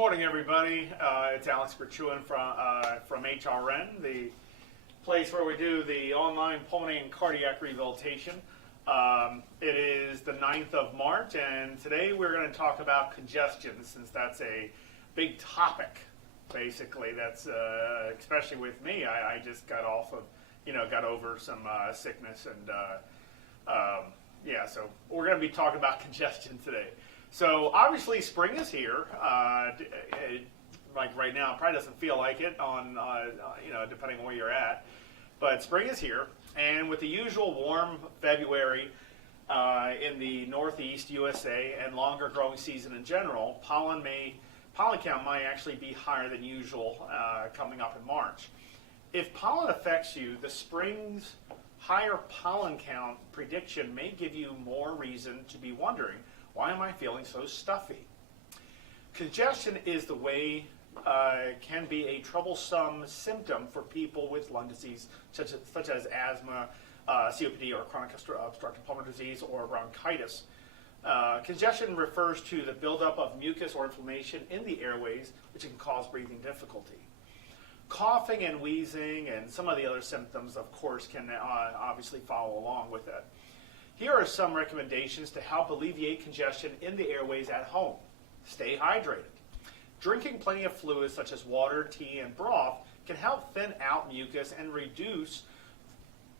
morning, everybody. It's Alex Grichuhin from HRN, the place where we do the online pulmonary and cardiac rehabilitation. It is the 9th of March, and today we're going to talk about congestion, since that's a big topic, basically. That's, especially with me, I just got over some sickness, and so we're going to be talking about congestion today. So obviously spring is here. Like right now, it probably doesn't feel like it depending on where you're at. But spring is here, and with the usual warm February in the Northeast USA and longer growing season in general, pollen count might actually be higher than usual coming up in March. If pollen affects you, the spring's higher pollen count prediction may give you more reason to be wondering, why am I feeling so stuffy? Congestion is the way can be a troublesome symptom for people with lung disease, such as asthma, COPD, or chronic obstructive pulmonary disease, or bronchitis. Congestion refers to the buildup of mucus or inflammation in the airways, which can cause breathing difficulty. Coughing and wheezing and some of the other symptoms, of course, can obviously follow along with it. Here are some recommendations to help alleviate congestion in the airways at home. Stay hydrated. Drinking plenty of fluids such as water, tea, and broth can help thin out mucus and reduce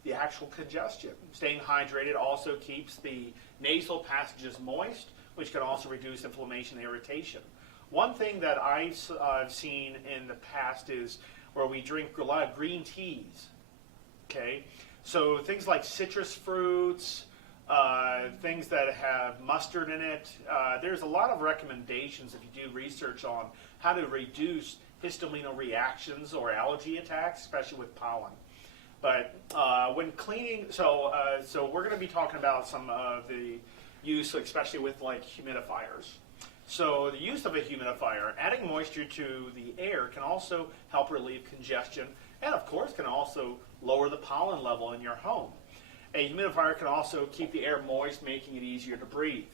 the actual congestion. Staying hydrated also keeps the nasal passages moist, which can also reduce inflammation and irritation. One thing that I've seen in the past is where we drink a lot of green teas. Okay, so things like citrus fruits, things that have mustard in it. There's a lot of recommendations if you do research on how to reduce histaminal reactions or allergy attacks, especially with pollen. But when cleaning, so we're going to be talking about some of the use, especially with like humidifiers. So the use of a humidifier, adding moisture to the air can also help relieve congestion, and of course can also lower the pollen level in your home. A humidifier can also keep the air moist, making it easier to breathe.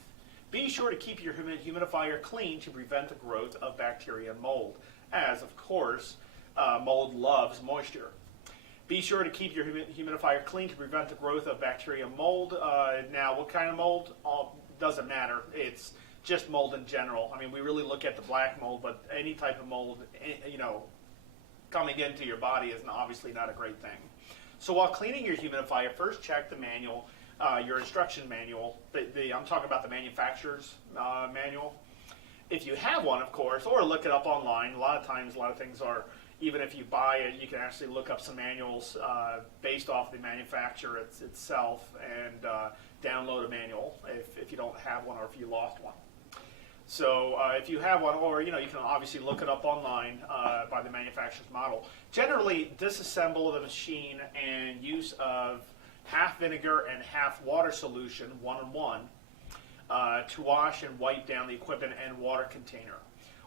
Be sure to keep your humidifier clean to prevent the growth of bacteria and mold, as, of course, mold loves moisture. Be sure to keep your humidifier clean to prevent the growth of bacteria and mold. Now, what kind of mold? Doesn't matter. It's just mold in general. I mean, we really look at the black mold, but any type of mold, coming into your body is obviously not a great thing. So while cleaning your humidifier, first check the manual, your instruction manual. I'm talking about the manufacturer's manual. If you have one, of course, or look it up online. A lot of times, a lot of things are, even if you buy it, you can actually look up some manuals based off the manufacturer itself and download a manual if you don't have one or if you lost one. So if you have one, or you can obviously look it up online by the manufacturer's model. Generally, disassemble the machine and use of half vinegar and half water solution, 1-on-1, to wash and wipe down the equipment and water container.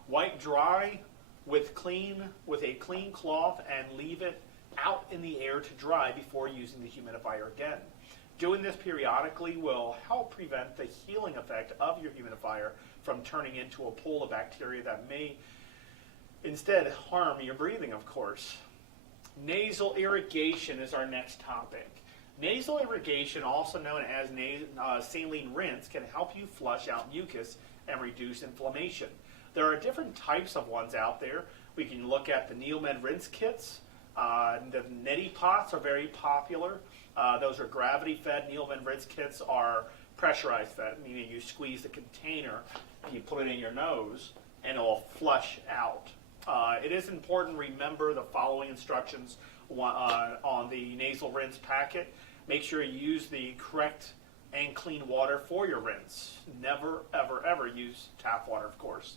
Wipe dry with a clean cloth and leave it out in the air to dry before using the humidifier again. Doing this periodically will help prevent the healing effect of your humidifier from turning into a pool of bacteria that may instead harm your breathing, of course. Nasal irrigation is our next topic. Nasal irrigation, also known as saline rinse, can help you flush out mucus and reduce inflammation. There are different types of ones out there. We can look at the Neomed rinse kits. The neti pots are very popular. Those are gravity-fed. Neomed rinse kits are pressurized fed, meaning you squeeze the container, you put it in your nose, and it will flush out. It is important to remember the following instructions on the nasal rinse packet. Make sure you use the correct and clean water for your rinse. Never, ever, ever use tap water, of course.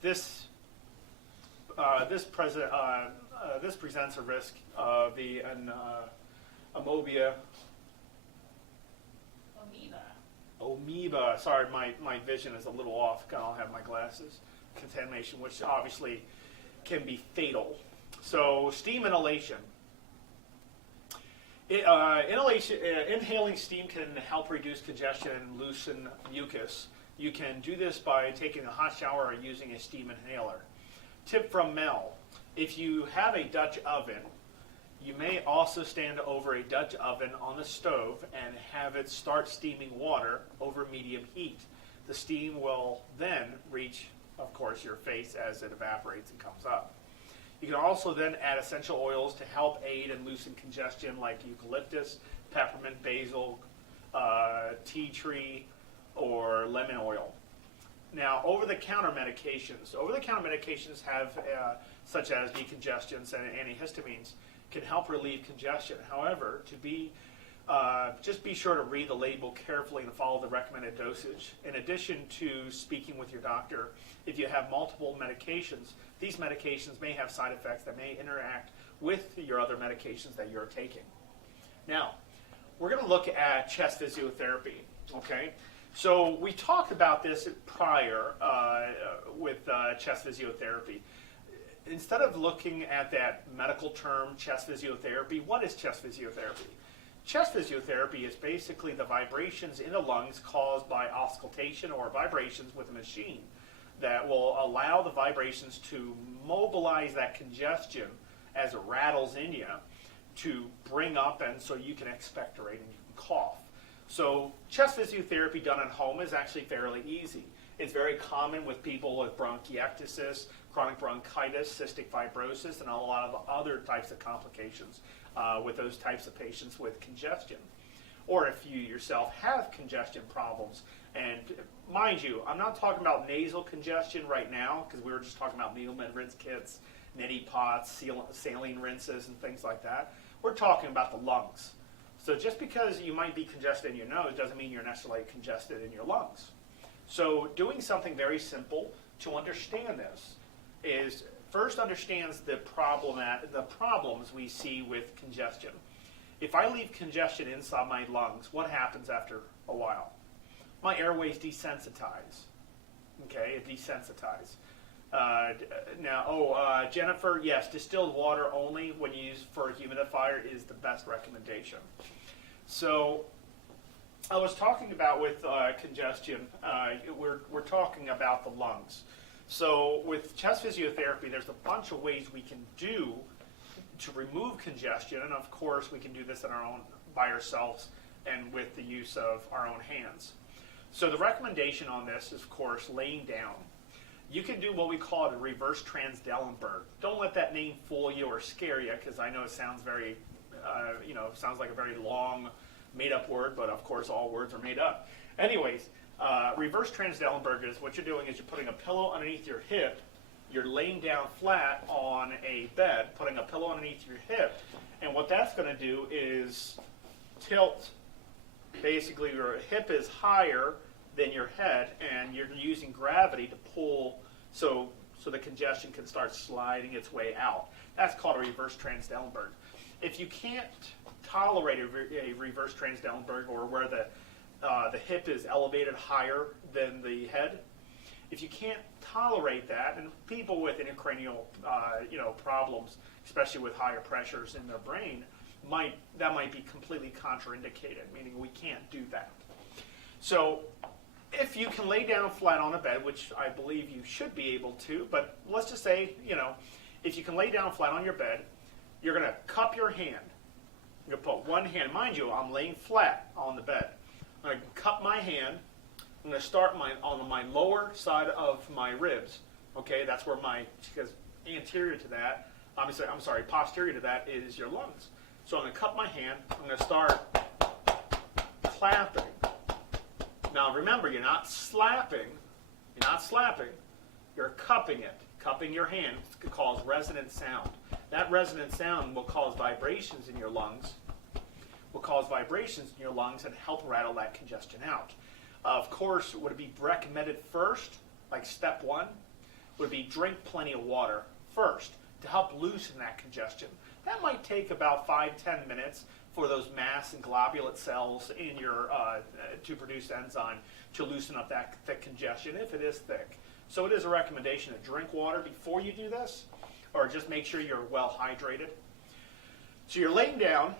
This presents a risk of the amoeba. Sorry, my vision is a little off. I don't have my glasses. Contamination, which obviously can be fatal. So, steam inhalation. Inhaling steam can help reduce congestion and loosen mucus. You can do this by taking a hot shower or using a steam inhaler. Tip from Mel: if you have a Dutch oven, you may also stand over a Dutch oven on the stove and have it start steaming water over medium heat. The steam will then reach, of course, your face as it evaporates and comes up. You can also then add essential oils to help aid and loosen congestion, like eucalyptus, peppermint, basil, tea tree, or lemon oil. Now, over-the-counter medications have, such as decongestants and antihistamines, can help relieve congestion. However, just be sure to read the label carefully and follow the recommended dosage. In addition to speaking with your doctor, if you have multiple medications, these medications may have side effects that may interact with your other medications that you're taking. Now, we're going to look at chest physiotherapy, okay? So we talked about this prior with chest physiotherapy. Instead of looking at that medical term, chest physiotherapy, what is chest physiotherapy? Chest physiotherapy is basically the vibrations in the lungs caused by auscultation or vibrations with a machine that will allow the vibrations to mobilize that congestion as it rattles in you to bring up, and so you can expectorate and you can cough. So chest physiotherapy done at home is actually fairly easy. It's very common with people with bronchiectasis, chronic bronchitis, cystic fibrosis, and a lot of other types of complications with those types of patients with congestion. Or if you yourself have congestion problems. And mind you, I'm not talking about nasal congestion right now, because we were just talking about needle med rinse kits, neti pots, saline rinses, and things like that. We're talking about the lungs. So just because you might be congested in your nose doesn't mean you're necessarily congested in your lungs. So doing something very simple to understand this is first understands the problems we see with congestion. If I leave congestion inside my lungs, what happens after a while? My airways desensitize. Okay, it desensitize. Jennifer, yes, distilled water only when used for a humidifier is the best recommendation. So I was talking about with congestion, we're talking about the lungs. So with chest physiotherapy, there's a bunch of ways we can do to remove congestion, and of course we can do this by ourselves and with the use of our own hands. So the recommendation on this is, of course, laying down. You can do what we call a reverse Transdellenberg. Don't let that name fool you or scare you, because I know it sounds very, sounds like a very long, made-up word, but of course all words are made up. Anyways, reverse Transdellenberg is what you're doing is you're putting a pillow underneath your hip, you're laying down flat on a bed, putting a pillow underneath your hip, and what that's going to do is tilt. Basically, your hip is higher than your head, and you're using gravity to pull so the congestion can start sliding its way out. That's called a reverse Transdellenberg. If you can't tolerate a reverse Transdellenberg, or where the hip is elevated higher than the head, if you can't tolerate that, and people with intracranial problems, especially with higher pressures in their brain, that might be completely contraindicated, meaning we can't do that. So if you can lay down flat on a bed, which I believe you should be able to, but let's just say, if you can lay down flat on your bed, you're going to cup your hand. You're going to put one hand, mind you, I'm laying flat on the bed. I'm going to cup my hand. I'm going to start on my lower side of my ribs. Okay, that's where because posterior to that is your lungs. So I'm going to cup my hand. I'm going to start clapping. Now remember, you're not slapping. You're cupping it. Cupping your hand can cause resonant sound. That resonant sound will cause vibrations in your lungs. And help rattle that congestion out. Of course, would it be recommended first, like step one, would be drink plenty of water first to help loosen that congestion. That might take about 5-10 minutes for those mast and globulate cells in your to produce enzyme to loosen up that thick congestion if it is thick. So it is a recommendation to drink water before you do this, or just make sure you're well hydrated. So you're laying down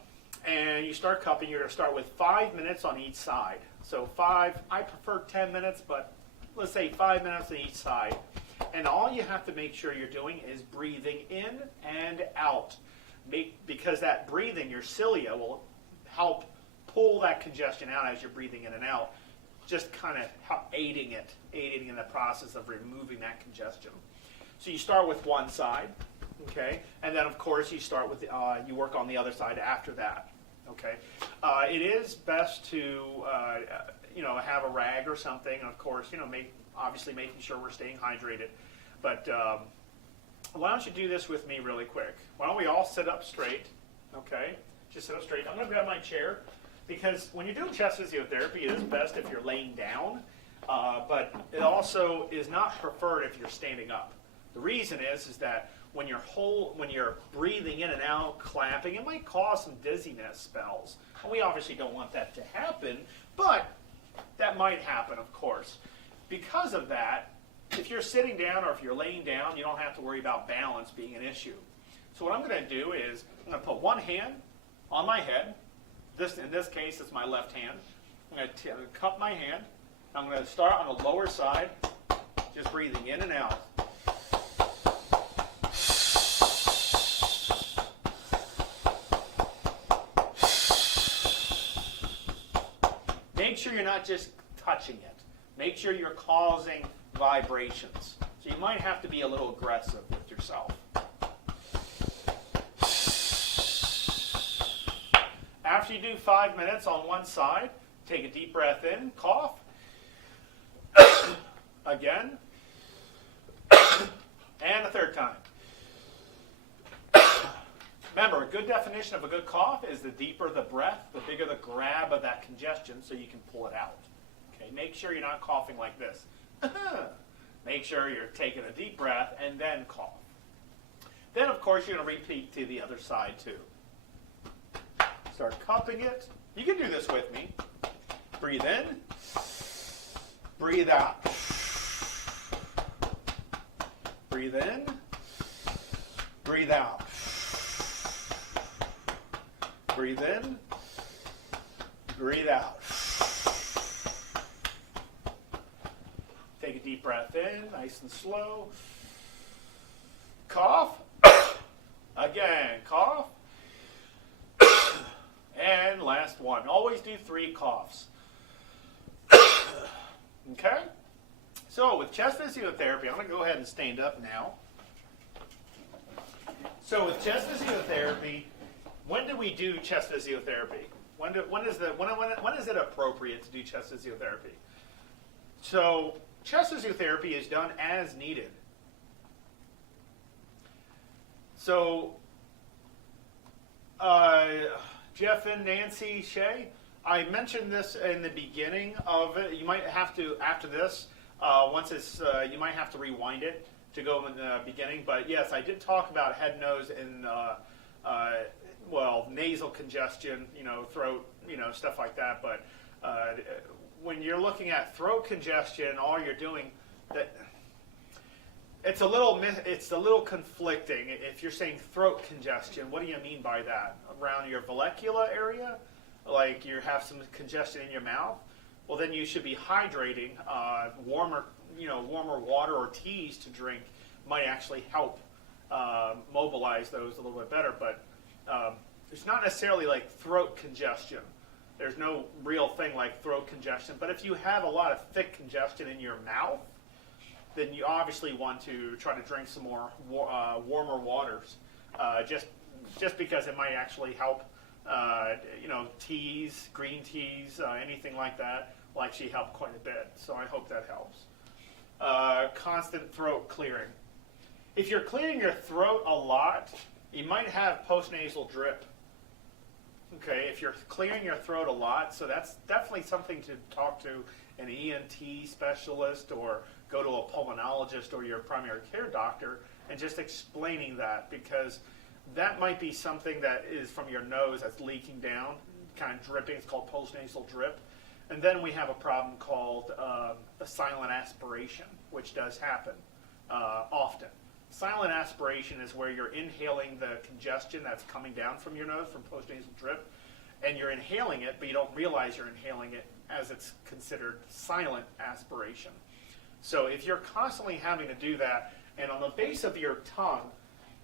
and you start cupping. You're going to start with 5 minutes on each side. So 5, I prefer 10 minutes, but let's say 5 minutes on each side. And all you have to make sure you're doing is breathing in and out. Because that breathing, your cilia, will help pull that congestion out as you're breathing in and out, just kind of aiding in the process of removing that congestion. So you start with one side, okay, and then of course you start with you work on the other side after that, okay. It is best to have a rag or something, and of course obviously making sure we're staying hydrated. But why don't you do this with me really quick? Why don't we all sit up straight, okay? Just sit up straight. I'm going to grab my chair, because when you're doing chest physiotherapy, it is best if you're laying down, but it also is not preferred if you're standing up. The reason is that when you're breathing in and out, clamping, it might cause some dizziness spells. And we obviously don't want that to happen, but that might happen, of course. Because of that, if you're sitting down or if you're laying down, you don't have to worry about balance being an issue. So what I'm going to do is I'm going to put one hand on my head. In this case, it's my left hand. I'm going to cup my hand. I'm going to start on the lower side, just breathing in and out. Make sure you're not just touching it. Make sure you're causing vibrations. So you might have to be a little aggressive with yourself. After you do 5 minutes on one side, take a deep breath in, cough. Again. And a third time. Remember, a good definition of a good cough is the deeper the breath, the bigger the grab of that congestion so you can pull it out. Okay, make sure you're not coughing like this. Make sure you're taking a deep breath and then cough. Then, of course, you're going to repeat to the other side, too. Start cupping it. You can do this with me. Breathe in. Breathe out. Breathe in. Breathe out. Breathe in. Breathe out. Take a deep breath in, nice and slow. Cough. Again, cough. And last one. Always do 3 coughs. Okay? So with chest physiotherapy, I'm going to go ahead and stand up now. So with chest physiotherapy, when do we do chest physiotherapy? When is it appropriate to do chest physiotherapy? So chest physiotherapy is done as needed. So Jeff and Nancy Shea, I mentioned this in the beginning of it. You might have to, after this, once it's, you might have to rewind it to go in the beginning. But yes, I did talk about head, nose, and nasal congestion, throat, stuff like that. But when you're looking at throat congestion, all you're doing, it's a little conflicting. If you're saying throat congestion, what do you mean by that? Around your vallecula area, like you have some congestion in your mouth. Well, then you should be hydrating. Warmer water or teas to drink might actually help mobilize those a little bit better. But it's not necessarily like throat congestion. There's no real thing like throat congestion. But if you have a lot of thick congestion in your mouth, then you obviously want to try to drink some more warmer waters, just because it might actually help. Teas, green teas, anything like that will actually help quite a bit. So I hope that helps. Constant throat clearing. If you're clearing your throat a lot, you might have postnasal drip. Okay, if you're clearing your throat a lot, so that's definitely something to talk to an ENT specialist or go to a pulmonologist or your primary care doctor and just explaining that, because that might be something that is from your nose that's leaking down, kind of dripping. It's called postnasal drip. And then we have a problem called a silent aspiration, which does happen often. Silent aspiration is where you're inhaling the congestion that's coming down from your nose from postnasal drip, and you're inhaling it, but you don't realize you're inhaling it, as it's considered silent aspiration. So if you're constantly having to do that, and on the base of your tongue,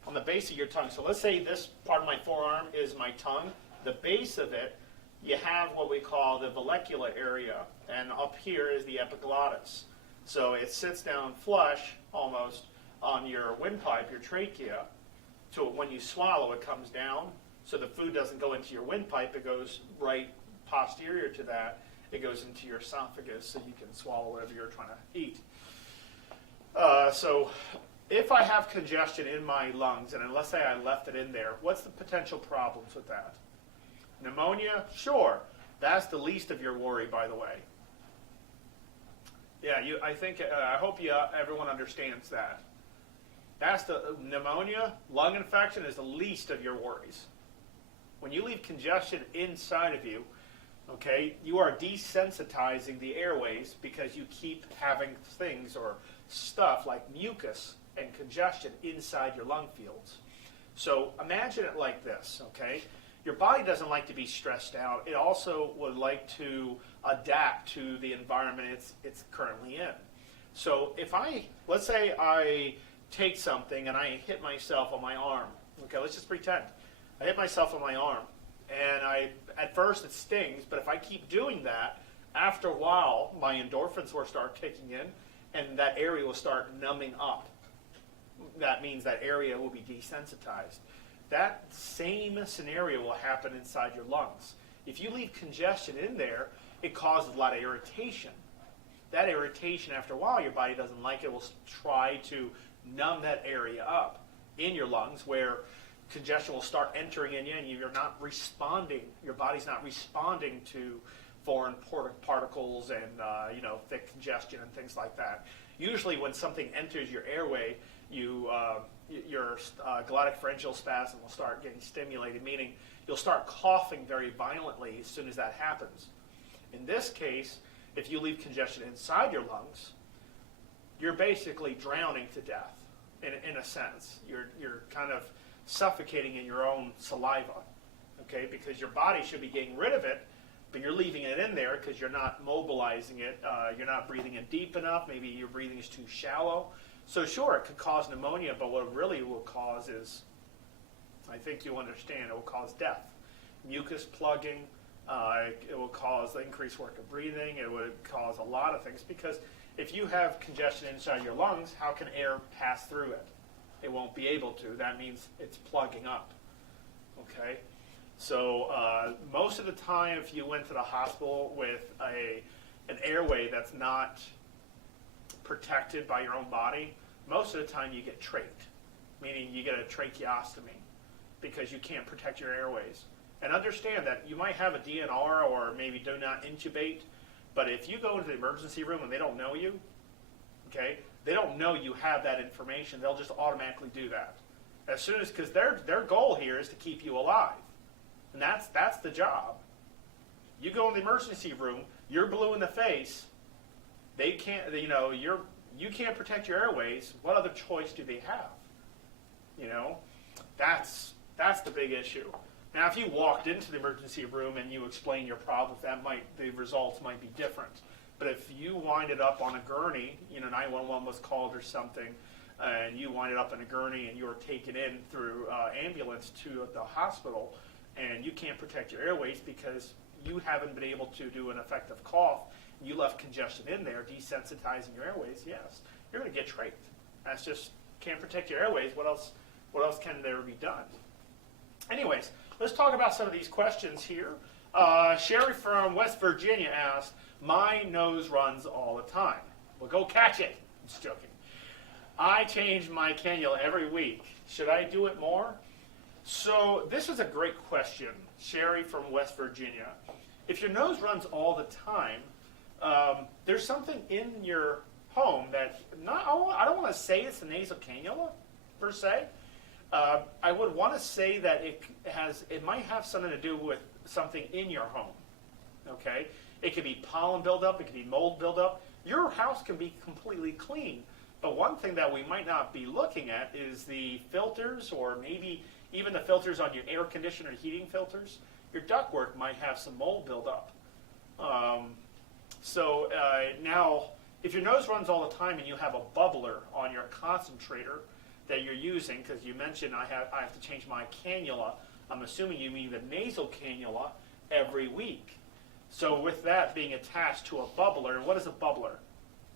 so let's say this part of my forearm is my tongue, the base of it, you have what we call the vallecula area, and up here is the epiglottis. So it sits down flush almost on your windpipe, your trachea. So when you swallow, it comes down. So the food doesn't go into your windpipe, it goes right posterior to that. It goes into your esophagus so you can swallow whatever you're trying to eat. So if I have congestion in my lungs, and let's say I left it in there, what's the potential problems with that? Pneumonia? Sure. That's the least of your worry, by the way. Yeah, I hope everyone understands that. That's the pneumonia, lung infection is the least of your worries. When you leave congestion inside of you, okay, you are desensitizing the airways because you keep having things or stuff like mucus and congestion inside your lung fields. So imagine it like this, okay? Your body doesn't like to be stressed out. It also would like to adapt to the environment it's currently in. So let's say I take something and I hit myself on my arm. Okay, let's just pretend. I hit myself on my arm, and at first it stings, but if I keep doing that, after a while, my endorphins will start kicking in, and that area will start numbing up. That means that area will be desensitized. That same scenario will happen inside your lungs. If you leave congestion in there, it causes a lot of irritation. That irritation, after a while, your body doesn't like it, will try to numb that area up in your lungs, where congestion will start entering in you, and you're not responding. Your body's not responding to foreign particles and thick congestion and things like that. Usually, when something enters your airway, your glottic pharyngeal spasm will start getting stimulated, meaning you'll start coughing very violently as soon as that happens. In this case, if you leave congestion inside your lungs, you're basically drowning to death, in a sense. You're kind of suffocating in your own saliva, okay? Because your body should be getting rid of it, but you're leaving it in there because you're not mobilizing it. You're not breathing in deep enough. Maybe your breathing is too shallow. So sure, it could cause pneumonia, but what it really will cause is, I think you understand, it will cause death. Mucus plugging, it will cause the increased work of breathing, it would cause a lot of things, because if you have congestion inside your lungs, how can air pass through it? It won't be able to. That means it's plugging up, okay? So most of the time, if you went to the hospital with an airway that's not protected by your own body, most of the time you get trached, meaning you get a tracheostomy because you can't protect your airways. And understand that you might have a DNR or maybe do not intubate, but if you go into the emergency room and they don't know you, okay, they don't know you have that information, they'll just automatically do that. As soon as, because their goal here is to keep you alive. And that's the job. You go in the emergency room, you're blue in the face, they can't, you can't protect your airways. What other choice do they have? That's the big issue. Now, if you walked into the emergency room and you explain your problems, the results might be different. But if you winded up on a gurney, 911 was called or something, and you winded up in a gurney and you were taken in through ambulance to the hospital, and you can't protect your airways because you haven't been able to do an effective cough, you left congestion in there, desensitizing your airways, yes, you're going to get trached. That's just, can't protect your airways, what else can there be done? Anyways, let's talk about some of these questions here. Sherry from West Virginia asked, my nose runs all the time. Well, go catch it. I'm just joking. I change my cannula every week. Should I do it more? So this is a great question, Sherry from West Virginia. If your nose runs all the time, there's something in your home that, I don't want to say it's the nasal cannula, per se. I would want to say that it might have something to do with something in your home, okay? It could be pollen buildup, it could be mold buildup. Your house can be completely clean, but one thing that we might not be looking at is the filters, or maybe even the filters on your air conditioner heating filters. Your ductwork might have some mold buildup. Now, If your nose runs all the time and you have a bubbler on your concentrator that you're using, because you mentioned I have to change my cannula, I'm assuming you mean the nasal cannula every week. So with that being attached to a bubbler, what is a bubbler?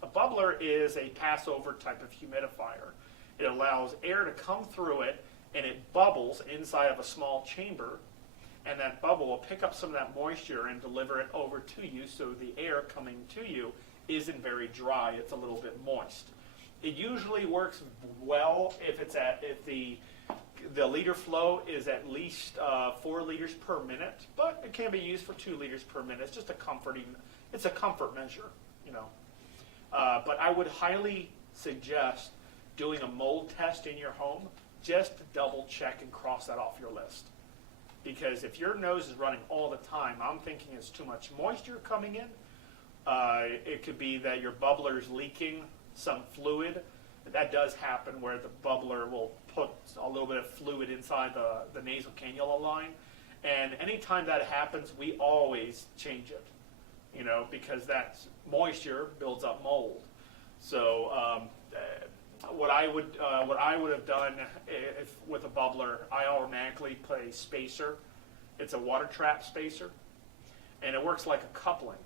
A bubbler is a passover type of humidifier. It allows air to come through it, and it bubbles inside of a small chamber, and that bubble will pick up some of that moisture and deliver it over to you, so the air coming to you isn't very dry, it's a little bit moist. It usually works well if the liter flow is at least 4 liters per minute, but it can be used for 2 liters per minute. It's just it's a comfort measure, you know. But I would highly suggest doing a mold test in your home just to double check and cross that off your list. Because if your nose is running all the time, I'm thinking it's too much moisture coming in. It could be that your bubbler is leaking some fluid. That does happen where the bubbler will put a little bit of fluid inside the nasal cannula line. And anytime that happens, we always change it, you know, because that moisture builds up mold. So what I would have done if with a bubbler, I automatically put a spacer. It's a water trap spacer, and it works like a coupling.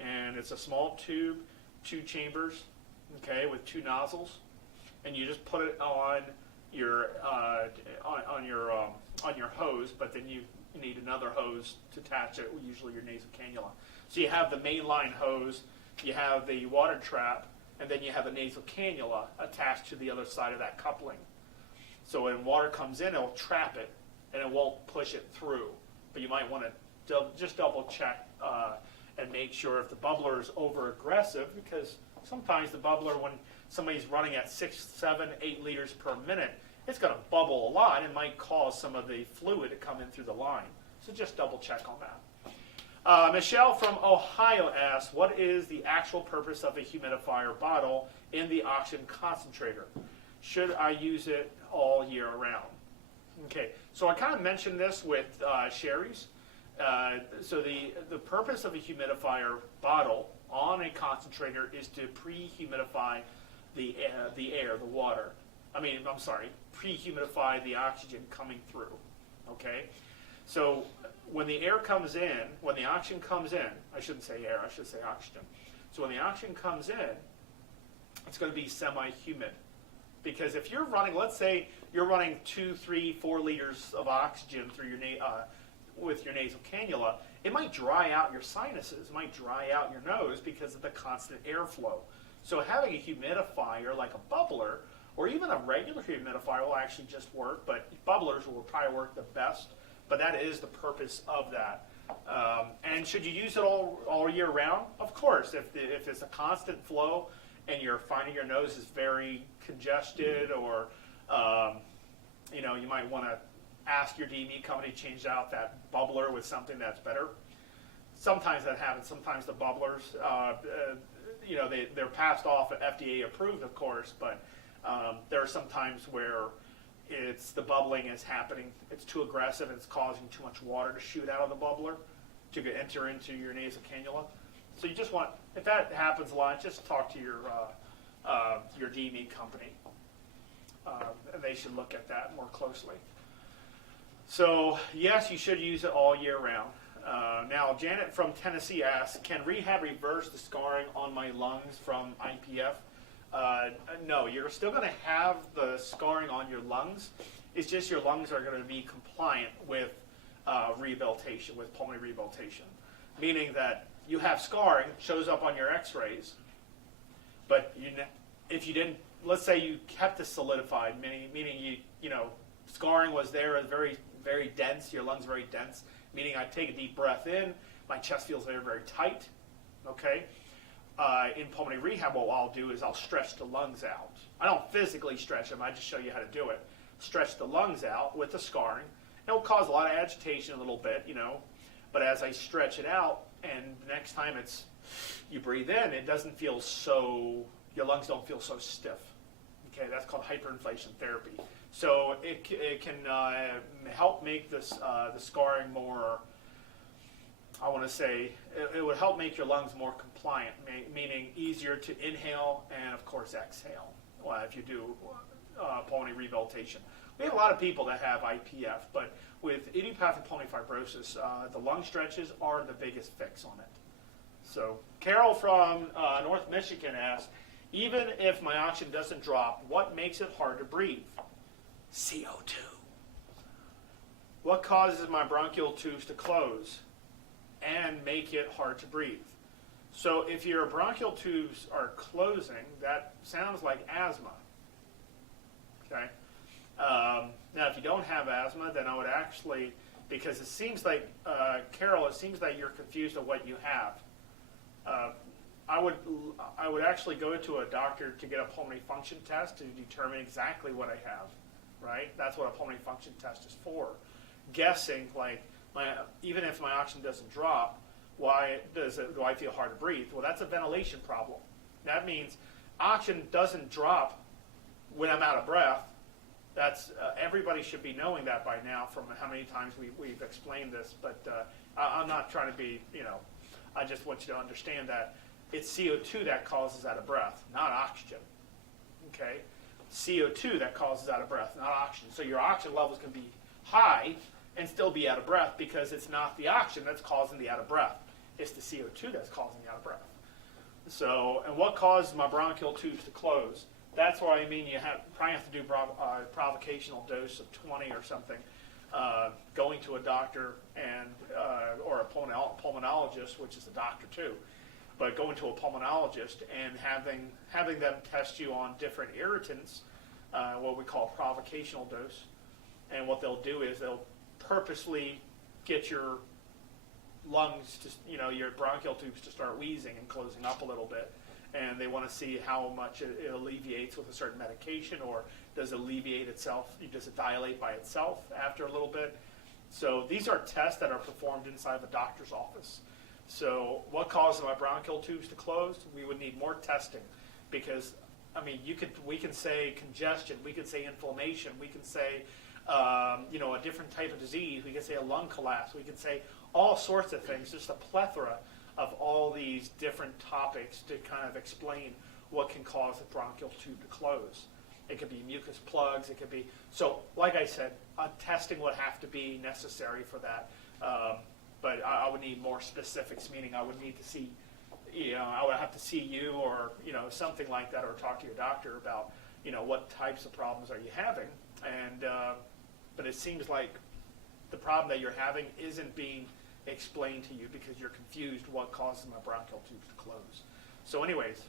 And it's a small tube, 2 chambers, okay, with 2 nozzles, and you just put it on your hose, but then you need another hose to attach it, usually your nasal cannula. So you have the mainline hose, you have the water trap, and then you have the nasal cannula attached to the other side of that coupling. So when water comes in, it'll trap it, and it won't push it through. But you might want to just double check and make sure if the bubbler is over aggressive, because sometimes the bubbler, when somebody's running at 6, 7, 8 liters per minute, it's going to bubble a lot and might cause some of the fluid to come in through the line. So just double check on that. Michelle from Ohio asks, what is the actual purpose of a humidifier bottle in the oxygen concentrator? Should I use it all year round? Okay, so I kind of mentioned this with Sherry's. So the purpose of a humidifier bottle on a concentrator is to pre-humidify the air, the water. Pre-humidify the oxygen coming through. Okay, so when the air comes in, when the oxygen comes in, I shouldn't say air, I should say oxygen. So when the oxygen comes in, it's going to be semi-humid. Because if you're running, let's say you're running 2, 3, 4 liters of oxygen through your with your nasal cannula, it might dry out your sinuses, it might dry out your nose because of the constant airflow. So having a humidifier like a bubbler, or even a regular humidifier will actually just work, but bubblers will probably work the best, but that is the purpose of that. And should you use it all year round? Of course, if it's a constant flow and you're finding your nose is very congested, or you might want to ask your DME company to change out that bubbler with something that's better. Sometimes that happens. Sometimes the bubblers, they're passed off FDA approved, of course, but there are some times where the bubbling is happening. It's too aggressive and it's causing too much water to shoot out of the bubbler to enter into your nasal cannula. So you just want, if that happens a lot, just talk to your DME company. And they should look at that more closely. So yes, you should use it all year round. Now, Janet from Tennessee asks, can Rehab reverse the scarring on my lungs from IPF? No, you're still going to have the scarring on your lungs. It's just your lungs are going to be compliant with rehabilitation, with pulmonary rehabilitation. Meaning that you have scarring, shows up on your x-rays, but if you didn't, let's say you kept it solidified, meaning scarring was there, very, very dense, your lungs very dense, meaning I take a deep breath in, my chest feels very, very tight, okay? In pulmonary rehab, what I'll do is I'll stretch the lungs out. I don't physically stretch them, I just show you how to do it. Stretch the lungs out with the scarring. It will cause a lot of agitation a little bit, but as I stretch it out, and the next time you breathe in, it doesn't feel your lungs don't feel so stiff. Okay, that's called hyperinflation therapy. So it can help make the scarring more, I want to say, it would help make your lungs more compliant compliant, meaning easier to inhale and, of course, exhale if you do pulmonary rehabilitation. We have a lot of people that have IPF, but with idiopathic pulmonary fibrosis, the lung stretches are the biggest fix on it. So Carol from North Michigan asked, even if my oxygen doesn't drop, what makes it hard to breathe? CO2. What causes my bronchial tubes to close and make it hard to breathe? So if your bronchial tubes are closing, that sounds like asthma. Okay. Now, if you don't have asthma, then I would actually, because it seems like, Carol, it seems like you're confused of what you have. I would actually go to a doctor to get a pulmonary function test to determine exactly what I have, right? That's what a pulmonary function test is for. Guessing, like, even if my oxygen doesn't drop, why do I feel hard to breathe? Well, that's a ventilation problem. That means oxygen doesn't drop when I'm out of breath. That's everybody should be knowing that by now from how many times we've explained this, but I'm not trying to be, I just want you to understand that it's CO2 that causes out of breath, not oxygen. Okay? CO2 that causes out of breath, not oxygen. So your oxygen levels can be high and still be out of breath because it's not the oxygen that's causing the out of breath. It's the CO2 that's causing the out of breath. So, and what causes my bronchial tubes to close? That's why you probably have to do a provocational dose of 20 or something. Going to a doctor and or a pulmonologist, which is a doctor too, but going to a pulmonologist and having them test you on different irritants, what we call provocational dose, and what they'll do is they'll purposely get your lungs to, your bronchial tubes to start wheezing and closing up a little bit, and they want to see how much it alleviates with a certain medication, or does it alleviate itself, does it dilate by itself after a little bit. So these are tests that are performed inside of a doctor's office. So what causes my bronchial tubes to close? We would need more testing because, we can say congestion, we could say inflammation, we can say, a different type of disease, we can say a lung collapse, we can say all sorts of things, just a plethora of all these different topics to kind of explain what can cause the bronchial tube to close. It could be mucus plugs, it could be, so like I said, testing would have to be necessary for that. But I would need more specifics, meaning I would need to see, I would have to see you or, something like that, or talk to your doctor about, what types of problems are you having. And, but it seems like the problem that you're having isn't being explained to you because you're confused what causes my bronchial tubes to close. So anyways,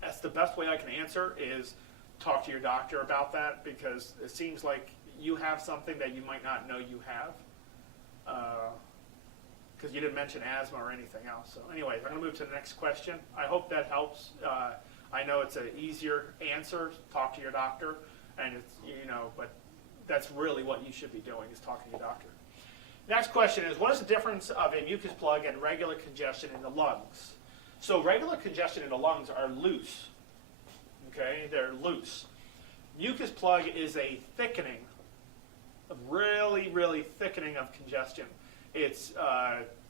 that's the best way I can answer is talk to your doctor about that, because it seems like you have something that you might not know you have. Because you didn't mention asthma or anything else. So anyways, I'm going to move to the next question. I hope that helps. I know it's an easier answer, talk to your doctor, and it's, but that's really what you should be doing is talking to your doctor. Next question is, what is the difference of a mucus plug and regular congestion in the lungs? So regular congestion in the lungs are loose. Okay, they're loose. Mucus plug is a thickening, a really, really thickening of congestion. It's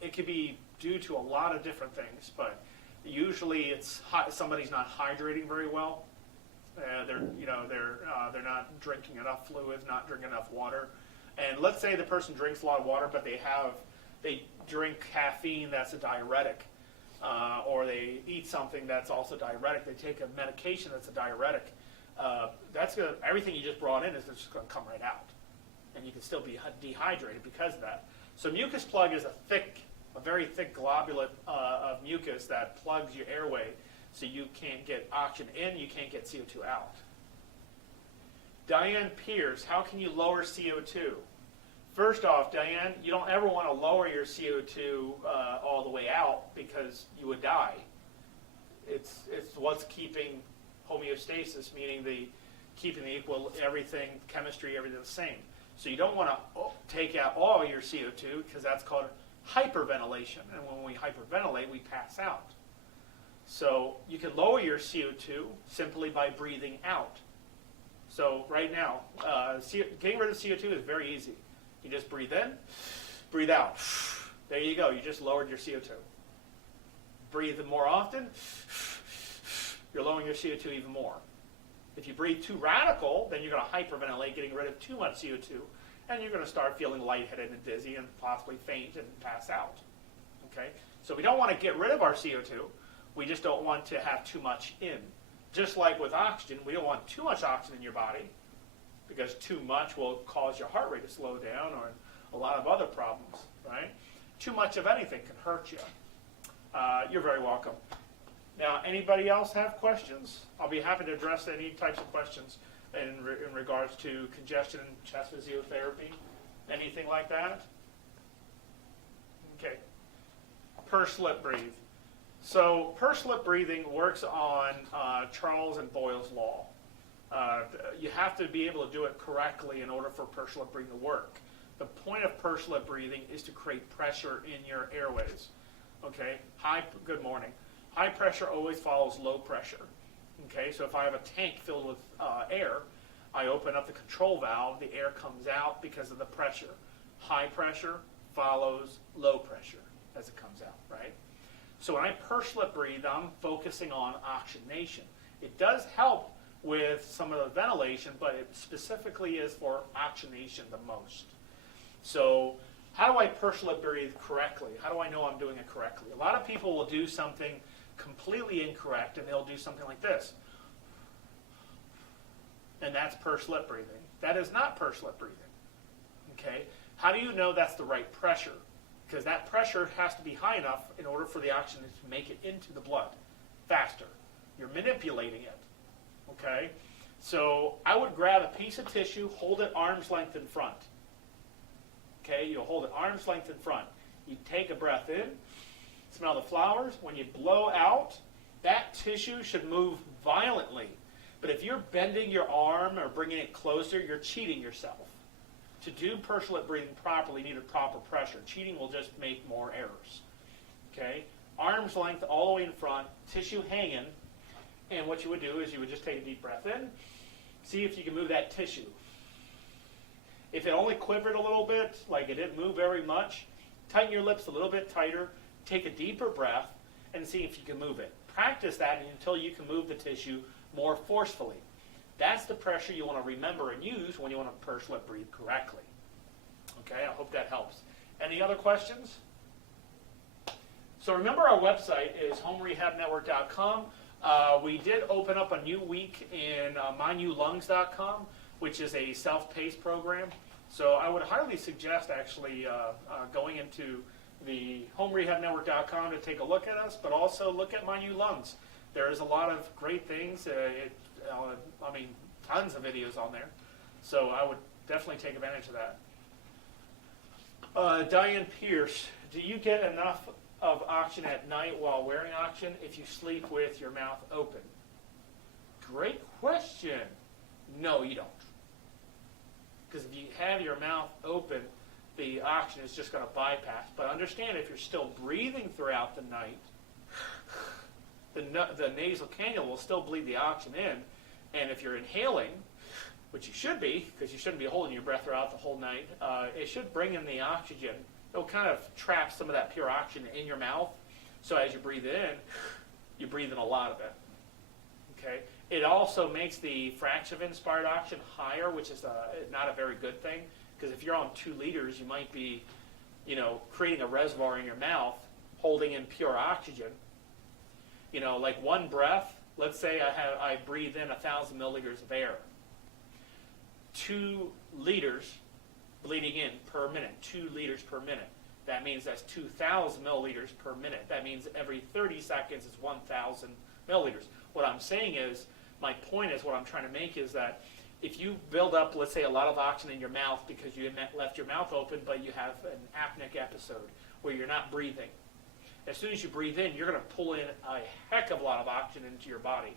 it could be due to a lot of different things, but usually it's somebody's not hydrating very well. They're not drinking enough fluids, not drinking enough water. And let's say the person drinks a lot of water, but they drink caffeine that's a diuretic, or they eat something that's also diuretic. They take a medication that's a diuretic. Everything you just brought in is just going to come right out, and you can still be dehydrated because of that. So mucus plug is a very thick globule of mucus that plugs your airway, so you can't get oxygen in, you can't get CO2 out. Diane Pierce, how can you lower CO2? First off, Diane, you don't ever want to lower your CO2 all the way out because you would die. It's what's keeping homeostasis, meaning keeping the equal, everything, chemistry, everything the same. So you don't want to take out all your CO2 because that's called hyperventilation. And when we hyperventilate, we pass out. So you can lower your CO2 simply by breathing out. So right now, getting rid of CO2 is very easy. You just breathe in, breathe out. There you go. You just lowered your CO2. breathe more often, you're lowering your CO2 even more. If you breathe too radical, then you're going to hyperventilate, getting rid of too much CO2, and you're going to start feeling lightheaded and dizzy and possibly faint and pass out. Okay? So we don't want to get rid of our CO2. We just don't want to have too much in. Just like with oxygen, we don't want too much oxygen in your body because too much will cause your heart rate to slow down or a lot of other problems, right? Too much of anything can hurt you. You're very welcome. Now, anybody else have questions? I'll be happy to address any types of questions in regards to congestion and chest physiotherapy, anything like that. Okay. Pursed lip breathe. So pursed lip breathing works on Charles and Boyle's law. You have to be able to do it correctly in order for pursed lip breathing to work. The point of pursed lip breathing is to create pressure in your airways. Okay? Good morning. High pressure always follows low pressure. Okay? So if I have a tank filled with air, I open up the control valve, the air comes out because of the pressure. High pressure follows low pressure as it comes out, right? So when I pursed lip breathe, I'm focusing on oxygenation. It does help with some of the ventilation, but it specifically is for oxygenation the most. So how do I pursed lip breathe correctly? How do I know I'm doing it correctly? A lot of people will do something completely incorrect, and they'll do something like this. And that's pursed lip breathing. That is not pursed lip breathing. Okay? How do you know that's the right pressure? Because that pressure has to be high enough in order for the oxygen to make it into the blood faster. You're manipulating it. Okay? So I would grab a piece of tissue, hold it arm's length in front. Okay? You'll hold it arm's length in front. You take a breath in, smell the flowers. When you blow out, that tissue should move violently. But if you're bending your arm or bringing it closer, you're cheating yourself. To do pursed lip breathing properly, you need a proper pressure. Cheating will just make more errors. Okay? Arm's length all the way in front, tissue hanging, and what you would do is you would just take a deep breath in, see if you can move that tissue. If it only quivered a little bit, like it didn't move very much, tighten your lips a little bit tighter, take a deeper breath, and see if you can move it. Practice that until you can move the tissue more forcefully. That's the pressure you want to remember and use when you want to pursed lip breathe correctly. Okay, I hope that helps. Any other questions? So remember our website is homerehabnetwork.com. We did open up a new week in mynewlungs.com, which is a self-paced program. So I would highly suggest actually going into the homerehabnetwork.com to take a look at us, but also look at My New Lungs. There is a lot of great things. Tons of videos on there. So I would definitely take advantage of that. Diane Pierce, do you get enough of oxygen at night while wearing oxygen if you sleep with your mouth open? Great question. No, you don't. Because if you have your mouth open, the oxygen is just going to bypass. But understand, if you're still breathing throughout the night, the nasal cannula will still bleed the oxygen in. And if you're inhaling, which you should be, because you shouldn't be holding your breath throughout the whole night, it should bring in the oxygen. It'll kind of trap some of that pure oxygen in your mouth. So as you breathe it in, you breathe in a lot of it. Okay? It also makes the fraction of inspired oxygen higher, which is not a very good thing. Because if you're on 2 liters, you might be, creating a reservoir in your mouth, holding in pure oxygen. Like one breath, let's say I breathe in 1,000 milliliters of air. 2 liters bleeding in per minute, 2 liters per minute. That means that's 2,000 milliliters per minute. That means every 30 seconds is 1,000 milliliters. What I'm saying is, my point is, what I'm trying to make is that if you build up, let's say, a lot of oxygen in your mouth because you left your mouth open, but you have an apneic episode where you're not breathing, as soon as you breathe in, you're going to pull in a heck of a lot of oxygen into your body.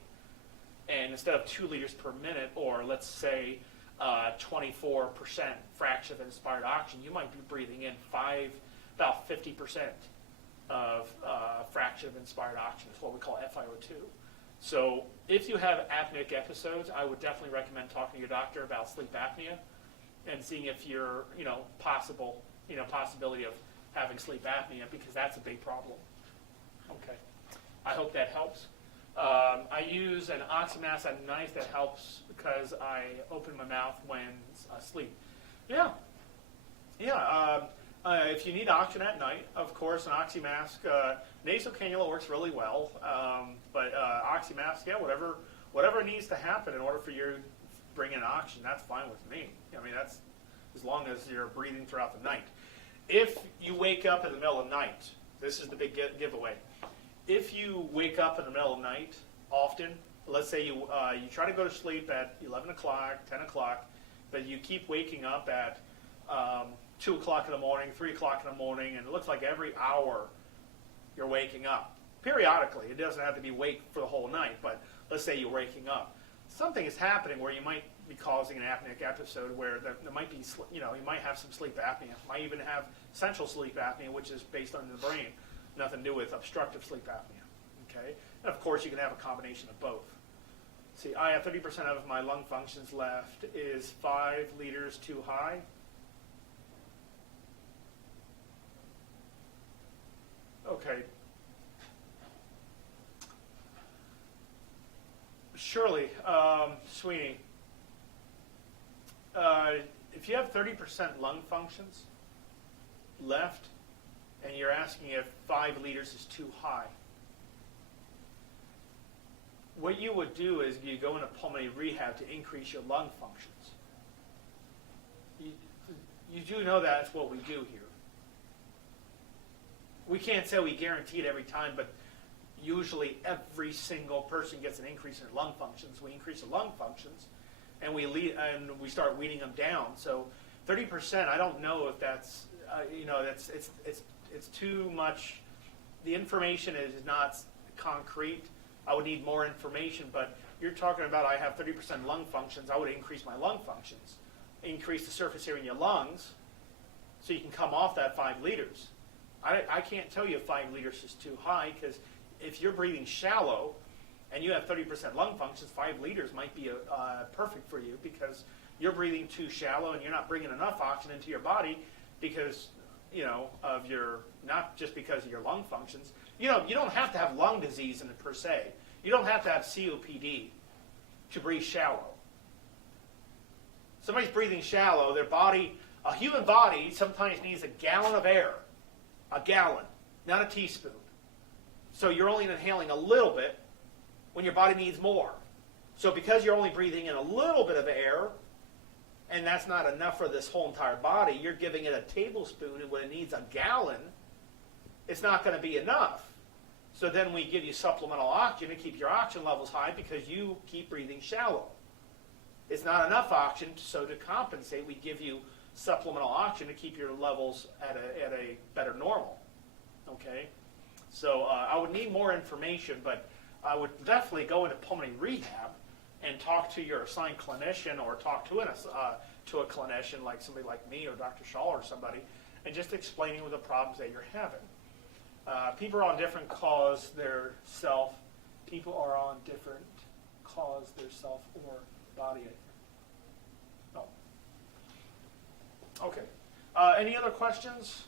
And instead of 2 liters per minute, or let's say 24% fraction of inspired oxygen, you might be breathing in about 50% of fraction of inspired oxygen. It's what we call FiO2. So if you have apneic episodes, I would definitely recommend talking to your doctor about sleep apnea and seeing if you're, possibility of having sleep apnea, because that's a big problem. Okay. I hope that helps. I use an oxymask at night that helps because I open my mouth when asleep. Yeah. If you need oxygen at night, of course, an oxymask, nasal cannula works really well, but oxymask, yeah, whatever needs to happen in order for you to bring in oxygen, that's fine with me. I mean, that's as long as you're breathing throughout the night. If you wake up in the middle of the night, this is the big giveaway. If you wake up in the middle of the night often, let's say you try to go to sleep at 11 o'clock, 10 o'clock, but you keep waking up at 2 o'clock in the morning, 3 o'clock in the morning, and it looks like every hour you're waking up. Periodically, it doesn't have to be wake for the whole night, but let's say you're waking up. Something is happening where you might be causing an apneic episode where there might be, you might have some sleep apnea. You might even have central sleep apnea, which is based on the brain. Nothing to do with obstructive sleep apnea. Okay? And of course, you can have a combination of both. See, I have 30% of my lung functions left. Is 5 liters too high? Okay. Shirley, Sweeney, if you have 30% lung functions left and you're asking if 5 liters is too high, what you would do is you go into pulmonary rehab to increase your lung functions. You do know that's what we do here. We can't say we guarantee it every time, but usually every single person gets an increase in lung functions. We increase the lung functions, and we start weaning them down. So 30%, I don't know if that's it's too much. The information is not concrete. I would need more information, but you're talking about I have 30% lung functions. I would increase my lung functions, increase the surface area in your lungs, so you can come off that 5 liters. I can't tell you if 5 liters is too high, because if you're breathing shallow and you have 30% lung functions, 5 liters might be perfect for you, because you're breathing too shallow and you're not bringing enough oxygen into your body because, of your, not just because of your lung functions. You don't have to have lung disease in it per se. You don't have to have COPD to breathe shallow. Somebody's breathing shallow, their body, a human body sometimes needs a gallon of air. A gallon, not a teaspoon. So you're only inhaling a little bit when your body needs more. So because you're only breathing in a little bit of air, and that's not enough for this whole entire body, you're giving it a tablespoon, and when it needs a gallon, it's not going to be enough. So then we give you supplemental oxygen to keep your oxygen levels high because you keep breathing shallow. It's not enough oxygen, so to compensate, we give you supplemental oxygen to keep your levels at a better normal. Okay? So I would need more information, but I would definitely go into pulmonary rehab and talk to your assigned clinician, or talk to a clinician like somebody like me or Dr. Shaw or somebody, and just explaining the problems that you're having. People are on different cause their self. People are on different cause their self or body ache. No. Okay. Any other questions?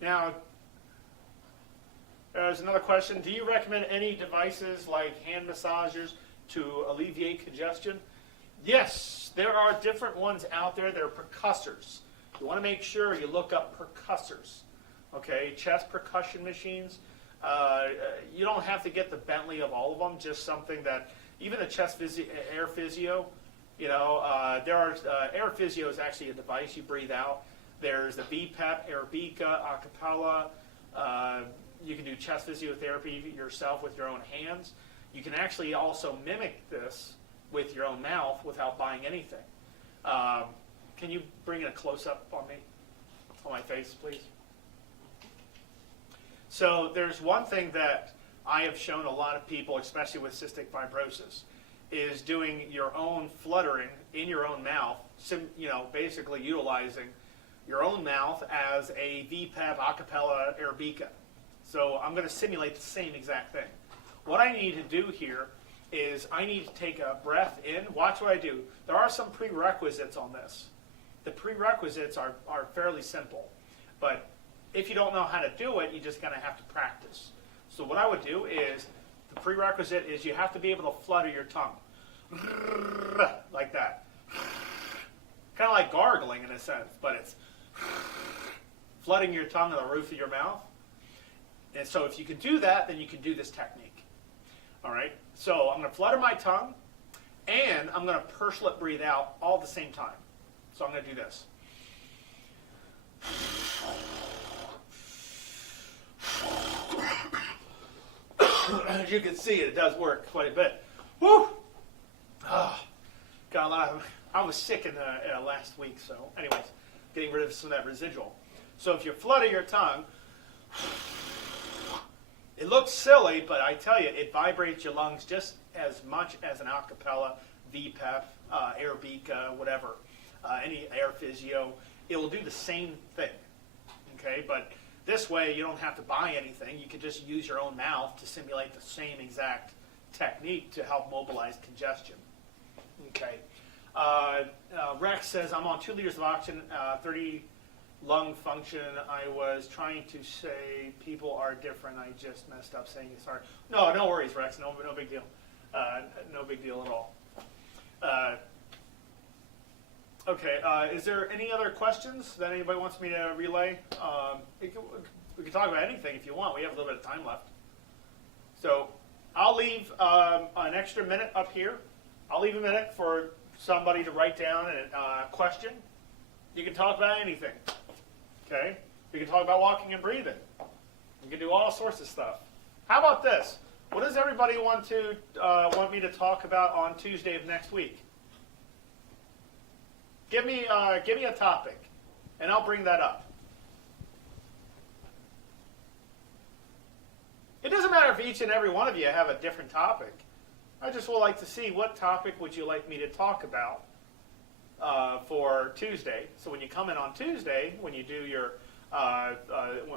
Now, there's another question. Do you recommend any devices like hand massagers to alleviate congestion? Yes, there are different ones out there. There are percussors. You want to make sure you look up percussors. Okay, chest percussion machines. You don't have to get the Bentley of all of them, just something that, even the chest air physio, there are, air physio is actually a device you breathe out. There's the VPEP, Arabica, Acapella. You can do chest physiotherapy yourself with your own hands. You can actually also mimic this with your own mouth without buying anything. Can you bring a close-up on me, on my face, please? So there's one thing that I have shown a lot of people, especially with cystic fibrosis, is doing your own fluttering in your own mouth, basically utilizing your own mouth as a VPEP, Acapella, Arabica. So I'm going to simulate the same exact thing. What I need to do here is I need to take a breath in. Watch what I do. There are some prerequisites on this. The prerequisites are fairly simple, but If you don't know how to do it, you're just going to have to practice. So what I would do is, the prerequisite is you have to be able to flutter your tongue. Like that. Kind of like gargling in a sense, but it's flooding your tongue on the roof of your mouth. And so if you can do that, then you can do this technique. All right? So I'm going to flutter my tongue, and I'm going to purse lip breathe out all at the same time. So I'm going to do this. As you can see, it does work quite a bit. Woo! Oh, got a lot of, I was sick in the last week, so anyways, getting rid of some of that residual. So if you flutter your tongue, it looks silly, but I tell you, it vibrates your lungs just as much as an acapella, VPEP, Airbeak, whatever, any air physio. It will do the same thing, okay? But this way, you don't have to buy anything. You can just use your own mouth to simulate the same exact technique to help mobilize congestion. Okay. Rex says, I'm on 2 liters of oxygen, 30 lung function. I was trying to say people are different. I just messed up saying it. Sorry. No, no worries, Rex. No big deal. No big deal at all. Okay. Is there any other questions that anybody wants me to relay? We can talk about anything if you want. We have a little bit of time left. So I'll leave an extra minute up here. I'll leave a minute for somebody to write down a question. You can talk about anything. Okay? We can talk about walking and breathing. You can do all sorts of stuff. How about this? What does everybody want me to talk about on Tuesday of next week? Give me a topic, and I'll bring that up. It doesn't matter if each and every one of you have a different topic. I just would like to see what topic would you like me to talk about for Tuesday. So when you come in on Tuesday, when you do your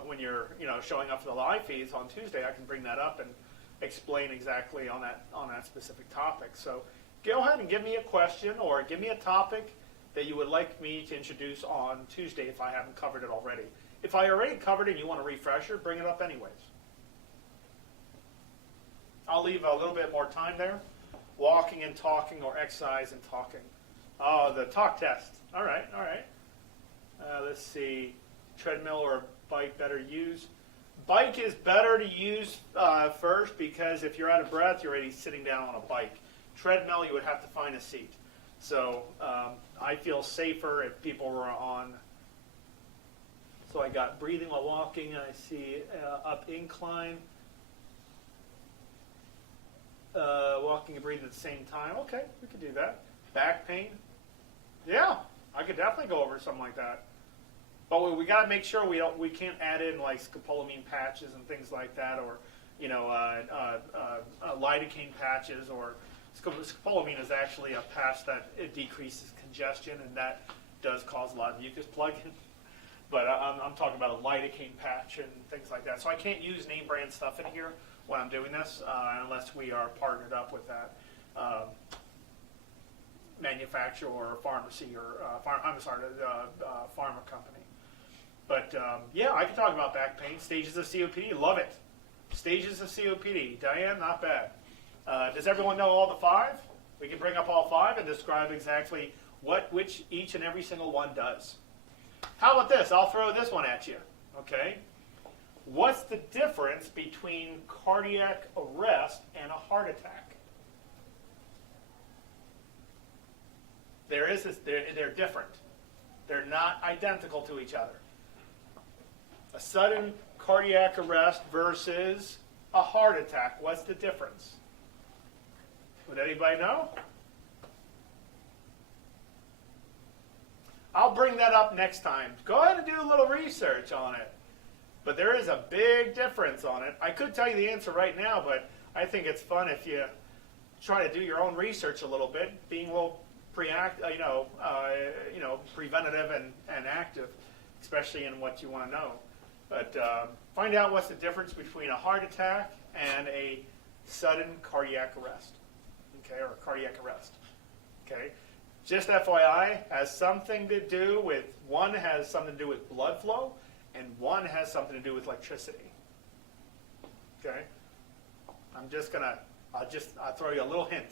when you're showing up for the live feeds on Tuesday, I can bring that up and explain exactly on that specific topic. So go ahead and give me a question or give me a topic that you would like me to introduce on Tuesday if I haven't covered it already. If I already covered it and you want a refresher, bring it up anyways. I'll leave a little bit more time there. Walking and talking or exercise and talking. Oh, the talk test. All right, all right. Let's see. Treadmill or bike better use? Bike is better to use first because if you're out of breath, you're already sitting down on a bike. Treadmill, you would have to find a seat. So I feel safer if people were on. So I got breathing while walking. I see up incline. Walking and breathing at the same time. Okay, we could do that. Back pain. Yeah, I could definitely go over something like that. But we got to make sure we can't add in like scopolamine patches and things like that, or lidocaine patches, or scopolamine is actually a patch that it decreases congestion, and that does cause a lot of mucus plug-in. But I'm talking about a lidocaine patch and things like that. So I can't use name brand stuff in here when I'm doing this unless we are partnered up with that manufacturer or pharmacy or pharma company. But yeah, I can talk about back pain, stages of COPD. Love it. Stages of COPD. Diane, not bad. Does everyone know all the 5? We can bring up all 5 and describe exactly which each and every single one does. How about this? I'll throw this one at you. Okay. What's the difference between cardiac arrest and a heart attack? They're different. They're not identical to each other. A sudden cardiac arrest versus a heart attack. What's the difference? Would anybody know? I'll bring that up next time. Go ahead and do a little research on it. But there is a big difference on it. I could tell you the answer right now, but I think it's fun if you try to do your own research a little bit, being a little preventative and active, especially in what you want to know. But find out what's the difference between a heart attack and a sudden cardiac arrest, okay, or cardiac arrest, okay. Just FYI, has something to do with blood flow, and one has something to do with electricity. Okay? I'll throw you a little hint.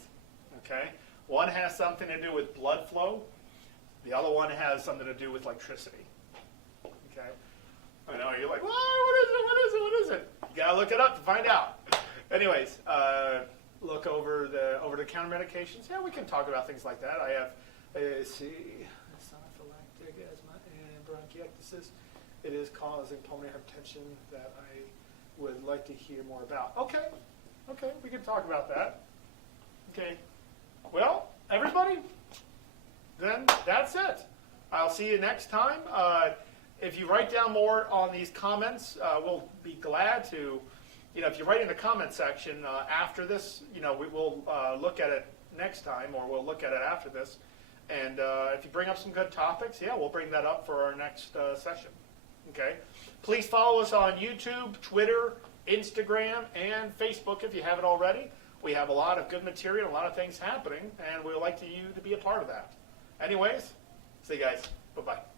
Okay? One has something to do with blood flow. The other one has something to do with electricity. Okay? I know, you're like, what is it? You gotta look it up to find out. Anyways, look over the counter medications. Yeah, we can talk about things like that. I have, anaphylactic asthma and bronchiectasis. It is causing pulmonary hypertension that I would like to hear more about. Okay, we can talk about that. Okay, well, everybody, then that's it. I'll see you next time. If you write down more on these comments, we'll be glad to, if you write in the comment section after this, we will look at it next time, or we'll look at it after this. And if you bring up some good topics, yeah, we'll bring that up for our next session. Okay? Please follow us on YouTube, Twitter, Instagram, and Facebook if you haven't already. We have a lot of good material, a lot of things happening, and we would like you to be a part of that. Anyways, see you guys. Bye-bye.